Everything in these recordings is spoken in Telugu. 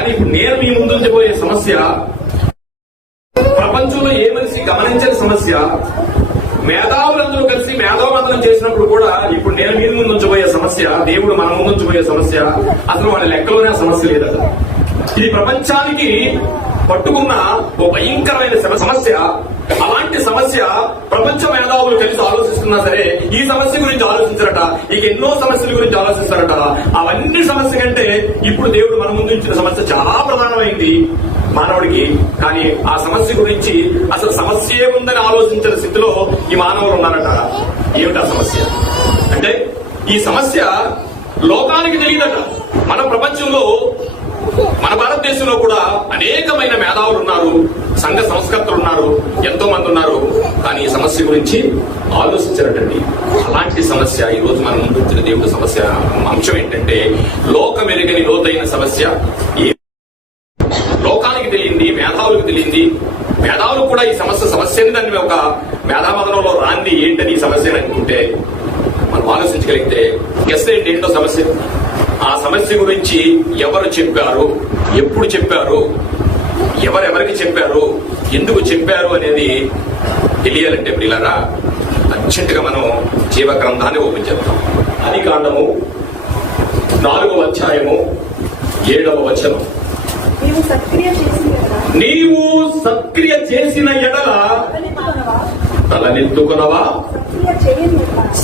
కానీ ఇప్పుడు నేను మీ ముందు ఉంచిపోయే సమస్య, ప్రపంచంలో ఏ మనిషి గమనించని సమస్య, మేధావులందరూ కలిసి మేధావంతనం చేసినప్పుడు కూడా ఇప్పుడు నేను మీ ముందు ఉంచబోయే సమస్య, దేవుడు మన ముందు ఉంచబోయే సమస్య, అసలు వాళ్ళ లెక్కలోనే సమస్య లేదు. అసలు ఇది ప్రపంచానికి పట్టుకున్న ఓ భయంకరమైన సమస్య. అలాంటి సమస్య ప్రపంచ మేధావులు కలిసి ఆలోచిస్తున్నా సరే ఈ సమస్య గురించి ఆలోచించారట. ఇక ఎన్నో సమస్యల గురించి ఆలోచిస్తారట. అవన్నీ సమస్య కంటే ఇప్పుడు దేవుడు మన ముందు ఇచ్చిన సమస్య చాలా ప్రధానమైంది మానవుడికి. కానీ ఆ సమస్య గురించి అసలు సమస్య ఉందని ఆలోచించిన స్థితిలో ఈ మానవులు ఉన్నారట. ఏమిటా సమస్య అంటే, ఈ సమస్య లోకానికి తెలియదట. మన ప్రపంచంలో, మన భారతదేశంలో కూడా అనేకమైన మేధావులు ఉన్నారు, సంఘ సంస్కర్తలు ఉన్నారు, ఎంతో మంది ఉన్నారు. కానీ ఈ సమస్య గురించి ఆలోచించారటండి. అలాంటి సమస్య ఈ రోజు మనం ముందు వచ్చిన దేవుడి సమస్య అంశం ఏంటంటే, లోకమెరుగని లోతైన సమస్య. ఈ లోకానికి తెలియంది, మేధావులకు తెలియంది. మేధావులు కూడా ఈ సమస్యని దాన్ని ఒక మేధామదనంలో రాంది ఏంటని ఈ సమస్యని అనుకుంటే మనం ఆలోచించగలిగితే గెస్ ఏంటో సమస్య. ఆ సమస్య గురించి ఎవరు చెప్పారు, ఎప్పుడు చెప్పారు, ఎవరెవరికి చెప్పారు, ఎందుకు చెప్పారు అనేది తెలియాలంటే ప్రియులారా అర్జెంట్ గా మనం జీవ గ్రంథాన్ని ఓపెన్ చేద్దాం. ఆదికాండము 4వ అధ్యాయము 7వ వచనం. నీవు సక్రియ చేసిన ఎడల తలనెత్తుకునవా,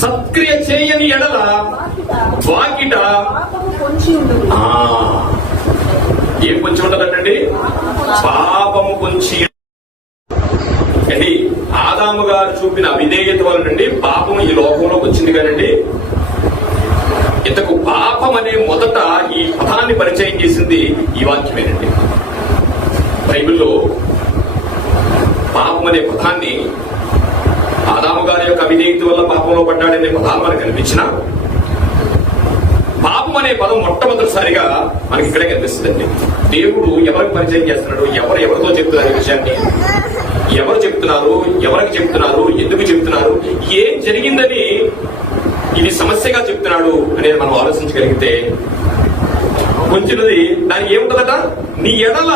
సక్రియ చేయని ఎడల వాకిట ఏం పొంచి ఉంటదంటండి? పాపము పొంచి. అండి, ఆదాము గారు చూపిన అవిధేయత వలనండి పాపం ఈ లోకంలోకి వచ్చింది కానండి. ఇంతకు పాపం అనే మొదట ఈ పదాన్ని పరిచయం చేసింది ఈ వాక్యమేనండి. బైబిల్లో పాపం అనే పదాన్ని, ఆదాము గారి యొక్క అవిధేయత వల్ల పాపంలో పడ్డాడనే పదాలు మనకు కనిపించిన, పాపం అనే పదం మొట్టమొదటిసారిగా మనకి ఇక్కడే కనిపిస్తుందండి. దేవుడు ఎవరికి పరిచయం చేస్తున్నాడు, ఎవరితో చెప్తున్నారు ఈ విషయాన్ని, ఎవరు చెప్తున్నారు, ఎవరికి చెప్తున్నారు, ఎందుకు చెప్తున్నారు, ఏం జరిగిందని ఇది సమస్యగా చెప్తున్నాడు అనేది మనం ఆలోచించగలిగితే కొంచెంది దానికి ఏముంటదట? నీ ఎడల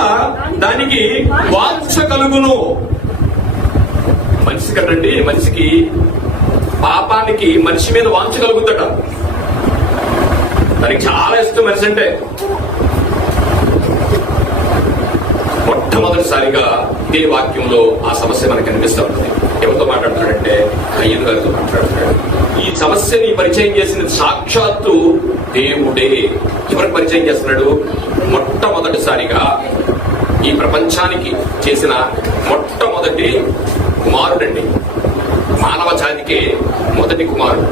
దానికి వాంఛ కలుగును. మనిషి కదండి, మనిషికి పాపానికి మనిషి మీద వాంఛ కలుగుద్దట. దానికి చాలా ఇష్టం మనిషి అంటే. మొట్టమొదటిసారిగా ఇదే వాక్యంలో ఆ సమస్య మనకు కనిపిస్తూ ఉంటుంది. ఎవరితో మాట్లాడుతున్నాడంటే కయ్యను గారితో మాట్లాడుతున్నాడు. ఈ సమస్యని పరిచయం చేసిన సాక్షాత్తు దేవుడే. ఎవరికి పరిచయం చేస్తున్నాడు? మొట్టమొదటిసారిగా ఈ ప్రపంచానికి చేసిన మొట్టమొదటి కుమారుడండి. మానవ జాతికి మొదటి కుమారుడు.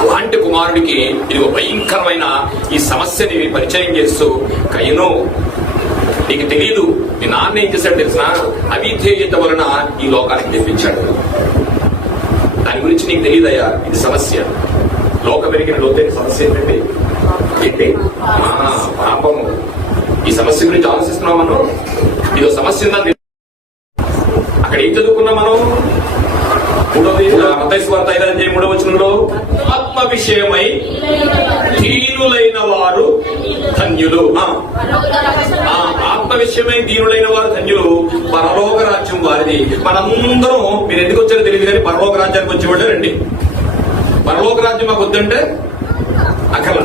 అలాంటి కుమారుడికి ఇది ఒక భయంకరమైన ఈ సమస్యని పరిచయం చేస్తూ, కయ్యను నీకు తెలియదు, నీ నాన్న ఏం చేశాడు తెలిసిన, అవిధేయత వలన ఈ లోకానికి తెప్పించాడు. దాని గురించి నీకు తెలియదయ్యా, ఇది సమస్య. లోక పెరిగిన లోతైన సమస్య ఏంటంటే ఏంటి? పాపము. ఈ సమస్య గురించి ఆలోచిస్తున్నాం మనం. ఇదో సమస్య ఉందని అక్కడ ఏం చదువుకున్నాం మనం? 3వ వార్త 5వ వచనంలో ఆత్మ విషయమై దీనులైన వారు ధన్యులు. ఆత్మ విషయమై దీనులైన వారు ధన్యులు, పరలోక రాజ్యం వారిది. మనందరం మీరు ఎందుకు వచ్చారో తెలియదు కానీ పరలోక రాజ్యానికి వచ్చేవాళ్ళు రండి. పరలోక రాజ్యం మాకు వద్దంటే అక్కల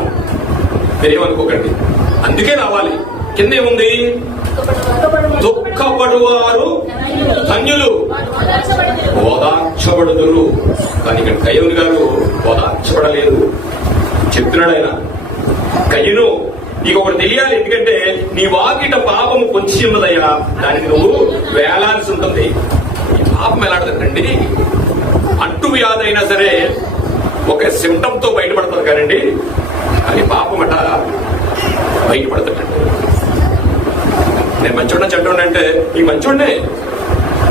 మీరేమనుకోకండి, అందుకే రావాలి. కింద ఏముంది? దుఃఖపడువారు ధన్యులు, ఓదార్చబడుదురు. కానీ ఇక్కడ కయ్యూను గారు ఓదార్చబడలేదు. చెప్తున్నాడు ఆయన, కయ్యూను నీకు ఒకటి తెలియాలి, ఎందుకంటే నీ వాకిట పాపము పొంచి ఉన్నదయ్యా, దానికి నువ్వు వేలాల్సి ఉంటుంది. ఈ పాపం ఎలాంటిదండి? అంటు వ్యాధి అయినా సరే ఒక సిమ్టమ్ తో బయటపడతారు కానండి, అది పాపం అట బయటపడతాడు. నేను మంచోడిని చెడ్డోడిని అంటే ఈ మంచోడినే,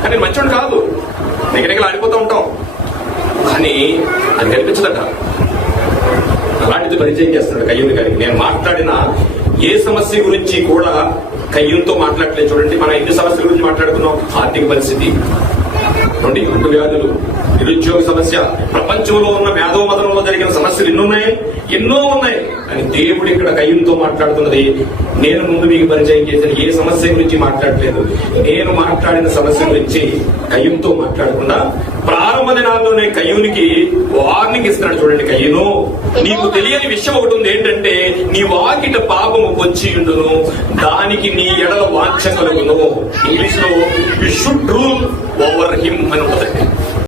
కానీ నేను మంచోడు కాదు. దగ్గరికి ఆడిపోతూ ఉంటాం, కానీ అది కనిపించదట. అలాంటిది పరిచయం చేస్తున్నాడు కయ్యూను గారికి. నేను మాట్లాడిన ఏ సమస్య గురించి కూడా కయ్యూనుతో మాట్లాడలేదు. చూడండి, మనం ఎన్ని సమస్యల గురించి మాట్లాడుతున్నాం? ఆర్థిక పరిస్థితి, నుండి అంటువ్యాధులు, నిరుద్యోగ సమస్య, ప్రపంచంలో ఉన్న మేధో మతంలో జరిగిన సమస్యలు ఎన్నో ఉన్నాయి అని దేవుడు ఇక్కడ కయ్యంతో మాట్లాడుతున్నది. నేను ముందు మీకు పరిచయం చేసిన ఏ సమస్య గురించి మాట్లాడలేదు. నేను మాట్లాడిన సమస్య గురించి కయ్యంతో మాట్లాడకుండా ప్రారంభ దినాల్లోనే కయ్యూనికి వార్నింగ్ ఇస్తున్నాడు. చూడండి, కయ్యను, నీకు తెలియని విషయం ఒకటి ఉంది. ఏంటంటే నీ వాకిట పాపము వచ్చి ఉండును, దానికి నీ ఎడల వాంఛ కలుగును. ఇంగ్లీష్ లో you should rule over him అని ఉంటదండి.